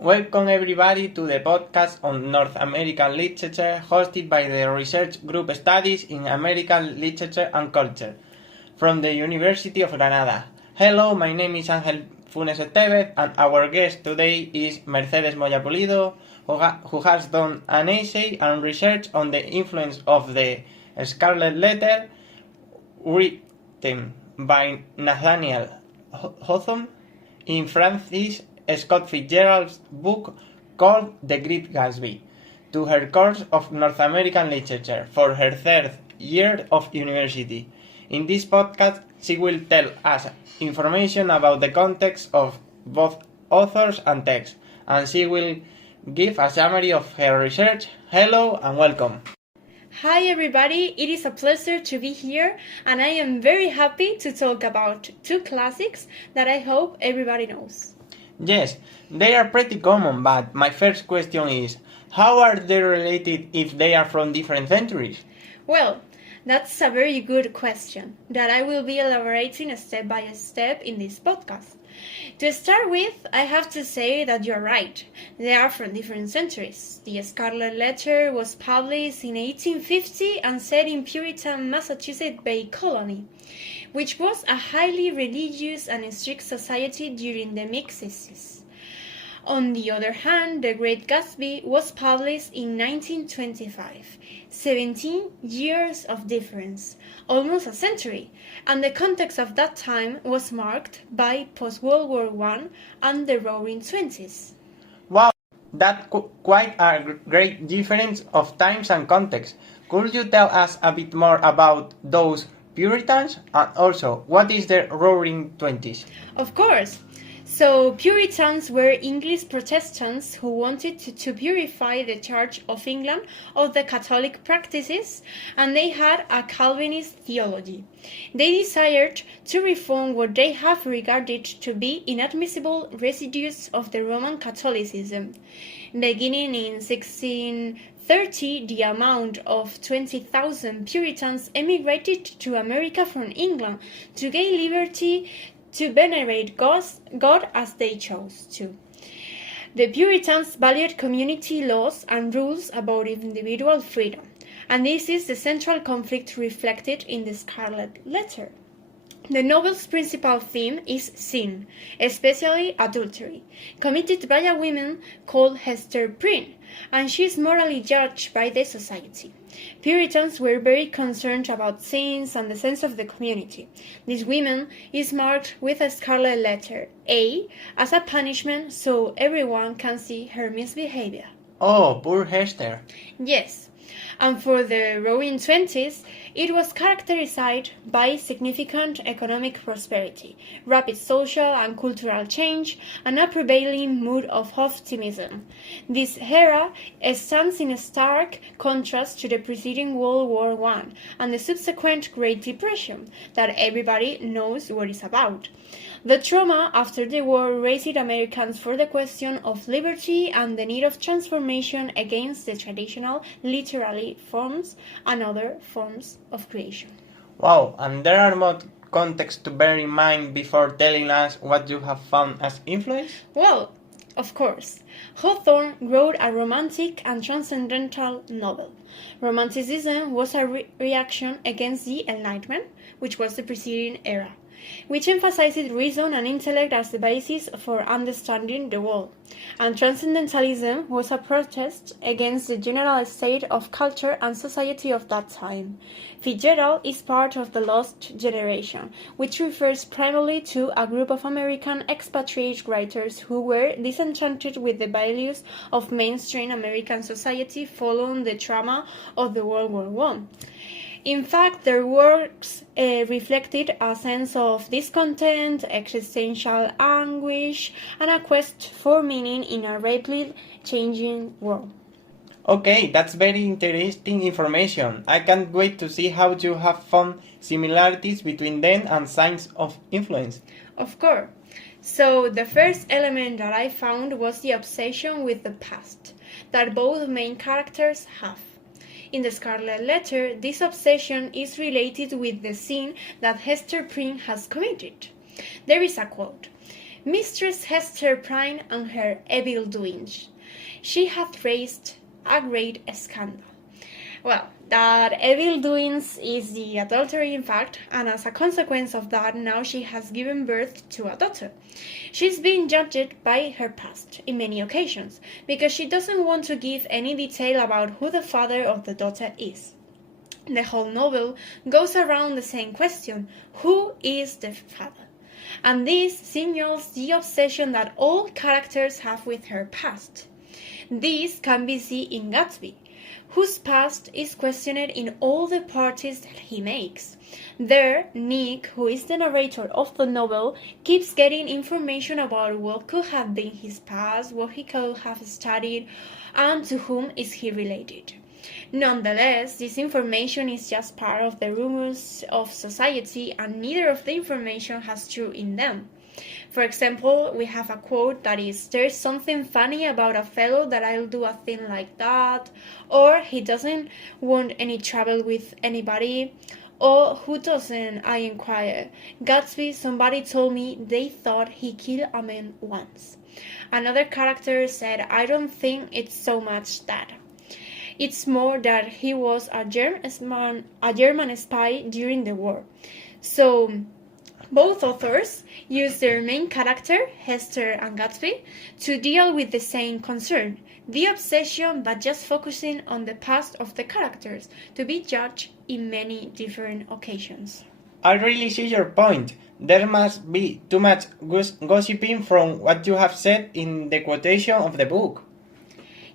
Welcome everybody to the podcast on North American literature hosted by the Research Group Studies in American Literature and Culture from the University of Granada. Hello, my name is Ángel Funes Estevez and our guest today is Mercedes Moya Pulido, who has done an essay and research on the influence of the Scarlet Letter written by Nathaniel Hawthorne in Francis Scott Fitzgerald's book called The Great Gatsby, to her course of North American Literature for her third year of university. In this podcast, she will tell us information about the context of both authors and texts, and she will give a summary of her research. Hello and welcome. Hi everybody, it is a pleasure to be here and I am very happy to talk about two classics that I hope everybody knows. Yes, they are pretty common, but my first question is, how are they related if they are from different centuries? Well, that's a very good question that I will be elaborating step by step in this podcast. To start with, I have to say that you're right. They are from different centuries. The Scarlet Letter was published in 1850 and set in Puritan Massachusetts Bay Colony, which was a highly religious and strict society during the mid-60s. On the other hand, The Great Gatsby was published in 1925, 17 years of difference, almost a century, and the context of that time was marked by post-World War I and the Roaring Twenties. Wow, that's quite a great difference of times and context. Could you tell us a bit more about those Puritans, and also, what is the Roaring Twenties? Of course. So, Puritans were English Protestants who wanted to purify the Church of England of the Catholic practices, and they had a Calvinist theology. They desired to reform what they have regarded to be inadmissible residues of the Roman Catholicism. Beginning in 1630, the amount of 20,000 Puritans emigrated to America from England to gain liberty to venerate God as they chose to. The Puritans valued community laws and rules about individual freedom, and this is the central conflict reflected in the Scarlet Letter. The novel's principal theme is sin, especially adultery, committed by a woman called Hester Prynne, and she is morally judged by the society. Puritans were very concerned about sins and the sense of the community. This woman is marked with a scarlet letter, A, as a punishment so everyone can see her misbehavior. Oh, poor Hester. Yes. And for the Roaring Twenties, it was characterized by significant economic prosperity, rapid social and cultural change, and a prevailing mood of optimism. This era stands in stark contrast to the preceding World War I and the subsequent Great Depression, that everybody knows what it's about. The trauma after the war raised Americans for the question of liberty and the need of transformation against the traditional literary forms and other forms of creation. Wow, and there are more contexts to bear in mind before telling us what you have found as influence? Well, of course, Hawthorne wrote a romantic and transcendental novel. Romanticism was a reaction against the Enlightenment, which was the preceding era, which emphasized reason and intellect as the basis for understanding the world, and transcendentalism was a protest against the general state of culture and society of that time. Fitzgerald is part of the Lost Generation, which refers primarily to a group of American expatriate writers who were disenchanted with the values of mainstream American society following the trauma of the World War I. In fact, their works reflected a sense of discontent, existential anguish, and a quest for meaning in a rapidly changing world. Okay, that's very interesting information. I can't wait to see how you have found similarities between them and signs of influence. Of course. So, the first element that I found was the obsession with the past that both main characters have. In the Scarlet Letter, this obsession is related with the sin that Hester Prynne has committed. There is a quote, Mistress Hester Prynne and her evil doings. She hath raised a great scandal. Well, that evil doings is the adultery in fact, and as a consequence of that, now she has given birth to a daughter. She's being judged by her past in many occasions, because she doesn't want to give any detail about who the father of the daughter is. The whole novel goes around the same question: who is the father? And this signals the obsession that all characters have with her past. This can be seen in Gatsby, whose past is questioned in all the parties that he makes. There, Nick, who is the narrator of the novel, keeps getting information about what could have been his past, what he could have studied, and to whom is he related. Nonetheless, this information is just part of the rumors of society, and neither of the information has truth in them. For example, we have a quote that is, "There's something funny about a fellow that I'll do a thing like that," or "He doesn't want any trouble with anybody," or "Who doesn't, I inquire? Gatsby, somebody told me they thought he killed a man once." Another character said, "I don't think it's so much that. It's more that he was a German spy during the war." So both authors use their main character, Hester and Gatsby, to deal with the same concern, the obsession, but just focusing on the past of the characters, to be judged in many different occasions. I really see your point. There must be too much gossiping from what you have said in the quotation of the book.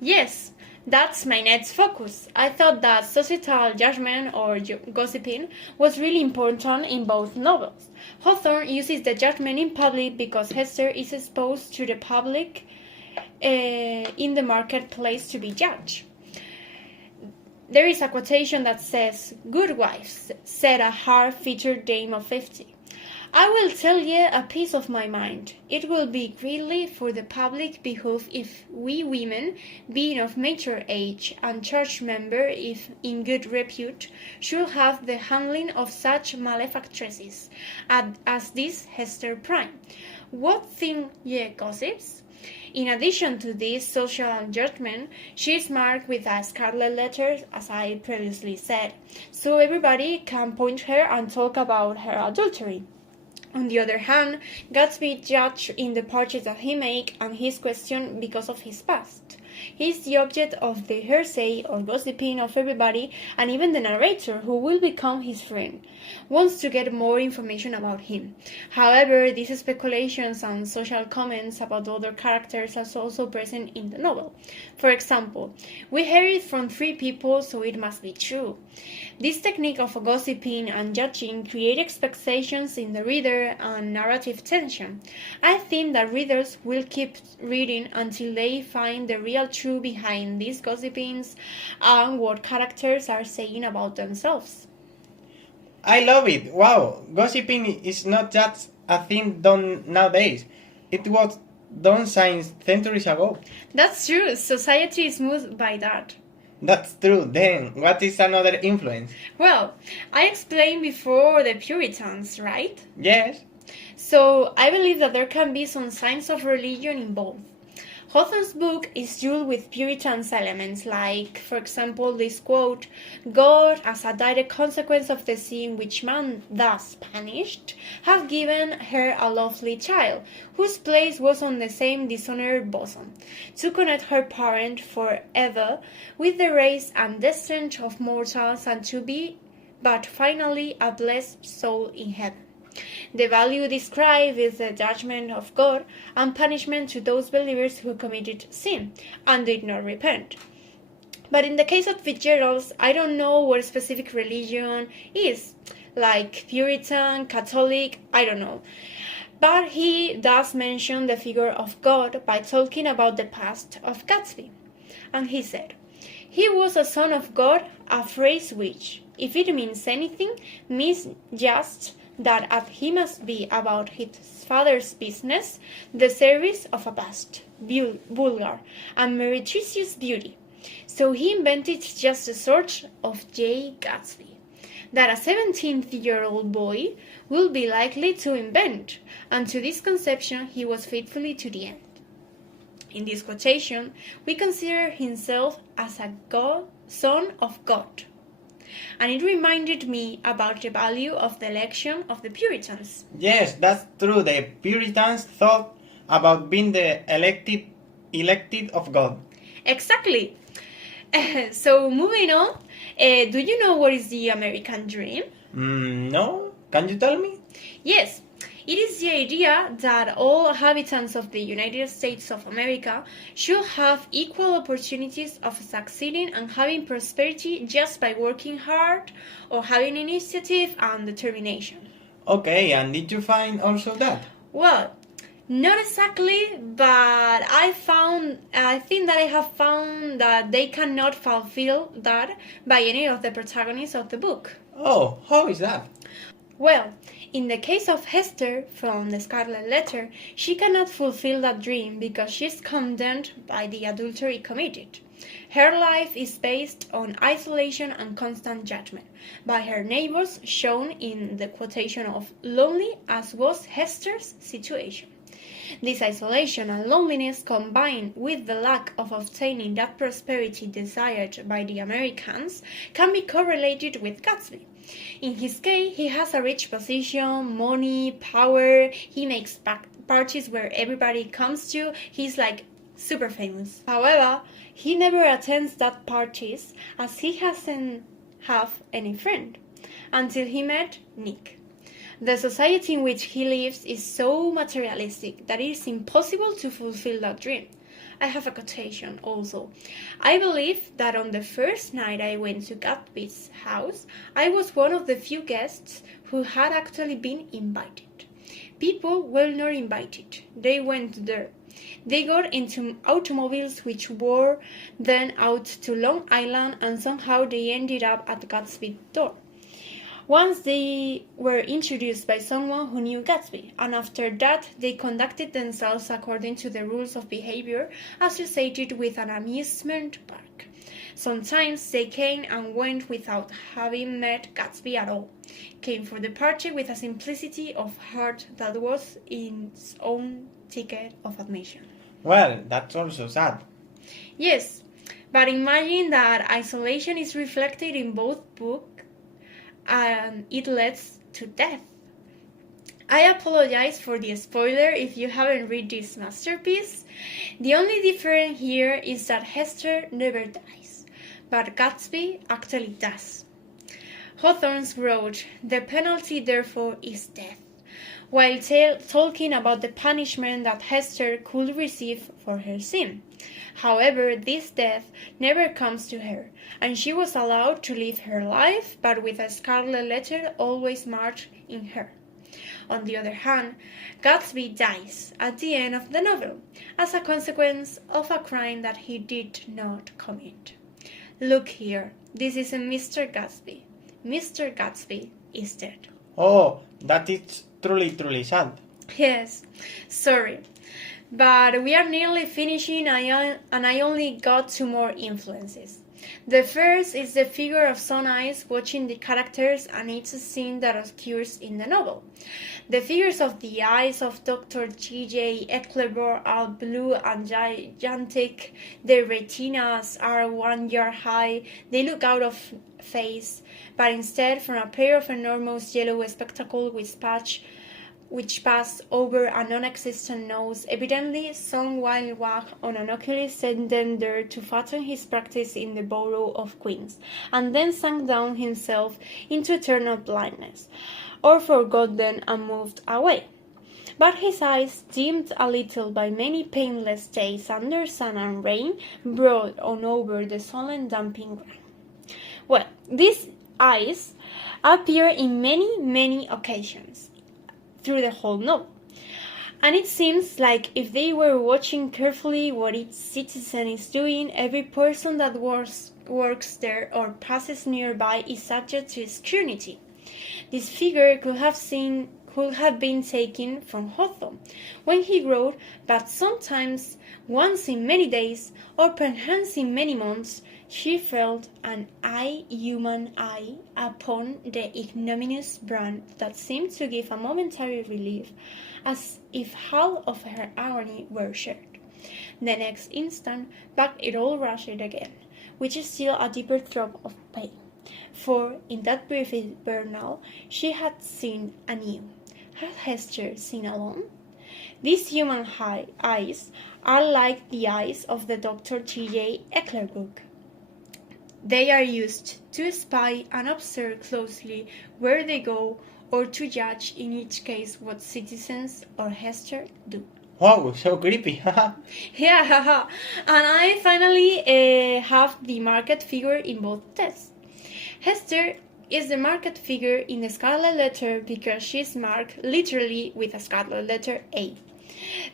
Yes, that's my next focus. I thought that societal judgment or gossiping was really important in both novels. Hawthorne uses the judgment in public because Hester is exposed to the public in the marketplace to be judged. There is a quotation that says, "Good wives," said a hard-featured dame of 50. "I will tell ye a piece of my mind. It will be greatly for the public behoof if we women, being of mature age, and church member if in good repute, should have the handling of such malefactresses as this Hester Prynne. What think ye, gossips?" In addition to this social judgment, she is marked with a scarlet letter, as I previously said, so everybody can point her and talk about her adultery. On the other hand, Gatsby judged in the purchase that he makes, and he is questioned because of his past. He is the object of the hearsay or gossiping of everybody, and even the narrator, who will become his friend, wants to get more information about him. However, these speculations and social comments about other characters are also present in the novel. For example, "We heard it from 3 people, so it must be true." This technique of gossiping and judging creates expectations in the reader and narrative tension. I think that readers will keep reading until they find the real truth behind these gossipings and what characters are saying about themselves. I love it. Wow, gossiping is not just a thing done nowadays. It was done centuries ago. That's true. Society is moved by that. That's true. Then, what is another influence? Well, I explained before the Puritans, right? Yes. So I believe that there can be some signs of religion involved. Hawthorne's book is filled with Puritan elements, like, for example, this quote, "God, as a direct consequence of the sin which man thus punished, have given her a lovely child, whose place was on the same dishonored bosom, to connect her parent for ever with the race and descent of mortals, and to be but finally a blessed soul in heaven." The value described is the judgment of God and punishment to those believers who committed sin and did not repent. But in the case of Fitzgerald, I don't know what specific religion is, like Puritan, Catholic, I don't know. But he does mention the figure of God by talking about the past of Gatsby. And he said, "He was a son of God," a phrase which, if it means anything, means just that he must be about his father's business, the service of a past, vulgar, and meretricious beauty. So he invented just a sort of J. Gatsby. that a 17-year-old boy will be likely to invent, and to this conception he was faithfully to the end. In this quotation, we consider himself as a son of God, and it reminded me about the value of the election of the Puritans. Yes, that's true. The Puritans thought about being the elected of God. Exactly. So moving on, do you know what is the American dream? No? Can you tell me? Yes, it is the idea that all inhabitants of the United States of America should have equal opportunities of succeeding and having prosperity just by working hard or having initiative and determination. Okay, and did you find also that? Well, not exactly, but I think that I have found that they cannot fulfill that by any of the protagonists of the book. Oh, how is that? Well, in the case of Hester from the Scarlet Letter, she cannot fulfill that dream because she is condemned by the adultery committed. Her life is based on isolation and constant judgment by her neighbors, shown in the quotation of lonely as was Hester's situation. This isolation and loneliness, combined with the lack of obtaining that prosperity desired by the Americans, can be correlated with Gatsby. In his case, he has a rich position, money, power, he makes parties where everybody comes to, he's like super famous. However, he never attends that parties as he hasn't have any friend until he met Nick. The society in which he lives is so materialistic that it is impossible to fulfill that dream. I have a quotation also. I believe that on the first night I went to Gatsby's house, I was one of the few guests who had actually been invited. People were not invited. They went there. They got into automobiles which wore them out to Long Island, and somehow they ended up at Gatsby's door. Once they were introduced by someone who knew Gatsby, and after that they conducted themselves according to the rules of behavior associated with an amusement park. Sometimes they came and went without having met Gatsby at all, came for the party with a simplicity of heart that was its own ticket of admission. Well, that's also sad. Yes, but imagine that isolation is reflected in both books and it leads to death. I apologize for the spoiler if you haven't read this masterpiece. The only difference here is that Hester never dies, but Gatsby actually does. Hawthorne wrote, "The penalty therefore is death," while talking about the punishment that Hester could receive for her sin. However, this death never comes to her, and she was allowed to live her life, but with a scarlet letter always marked in her. On the other hand, Gatsby dies at the end of the novel, as a consequence of a crime that he did not commit. Look here, this is a Mr. Gatsby. Mr. Gatsby is dead. Oh, that is truly sad. Yes, sorry. But we are nearly finishing and I only got two more influences. The first is the figure of Son Eyes watching the characters, and it's a scene that occurs in the novel. The figures of the eyes of Dr. G.J. Eckleborg are blue and gigantic. Their retinas are 1 yard high. They look out of face, but instead from a pair of enormous yellow spectacles which pass over a non-existent nose. Evidently, some wild wag on an oculist sent them there to fatten his practice in the borough of Queens, and then sank down himself into eternal blindness, or forgot them and moved away. But his eyes, dimmed a little by many painless days under sun and rain, brought on over the sullen damping ground. Well, these eyes appear in many occasions through the whole novel, and it seems like if they were watching carefully what each citizen is doing, every person that works there or passes nearby is subject to scrutiny. This figure could could have been taken from Hawthorne when he wrote, but sometimes, once in many days, or perhaps in many months, she felt an human eye upon the ignominious brand that seemed to give a momentary relief, as if half of her agony were shared. The next instant, back it all rushed again, which is still a deeper throb of pain. For in that brief vernal she had seen anew. Had Hester seen alone? These human eyes are like the eyes of the Dr. T.J. Ecklerbrook. They are used to spy and observe closely where they go, or to judge in each case what citizens or Hester do. Wow, so creepy. Yeah, haha. And I finally have the market figure in both tests. Hester is the market figure in the scarlet letter because she is marked literally with a scarlet letter A.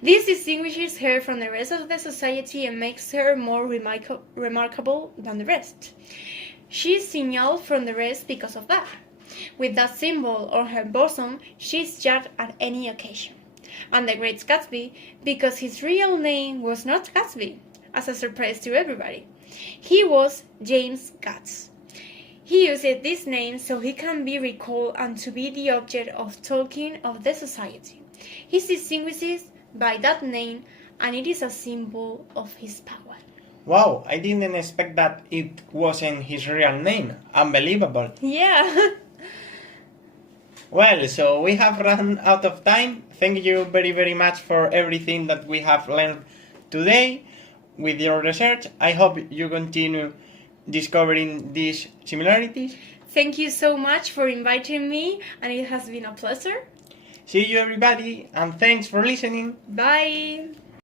This distinguishes her from the rest of the society and makes her more remarkable than the rest. She is signaled from the rest because of that. With that symbol on her bosom, she is judged at any occasion. And the Great Gatsby, because his real name was not Gatsby, as a surprise to everybody. He was James Guts. He used this name so he can be recalled and to be the object of talking of the society. He is distinguished by that name, and it is a symbol of his power. Wow, I didn't expect that it wasn't his real name. Unbelievable. Yeah. Well, so we have run out of time. Thank you very, very much for everything that we have learned today with your research. I hope you continue discovering these similarities. Thank you so much for inviting me, and it has been a pleasure. See you everybody, and thanks for listening. Bye.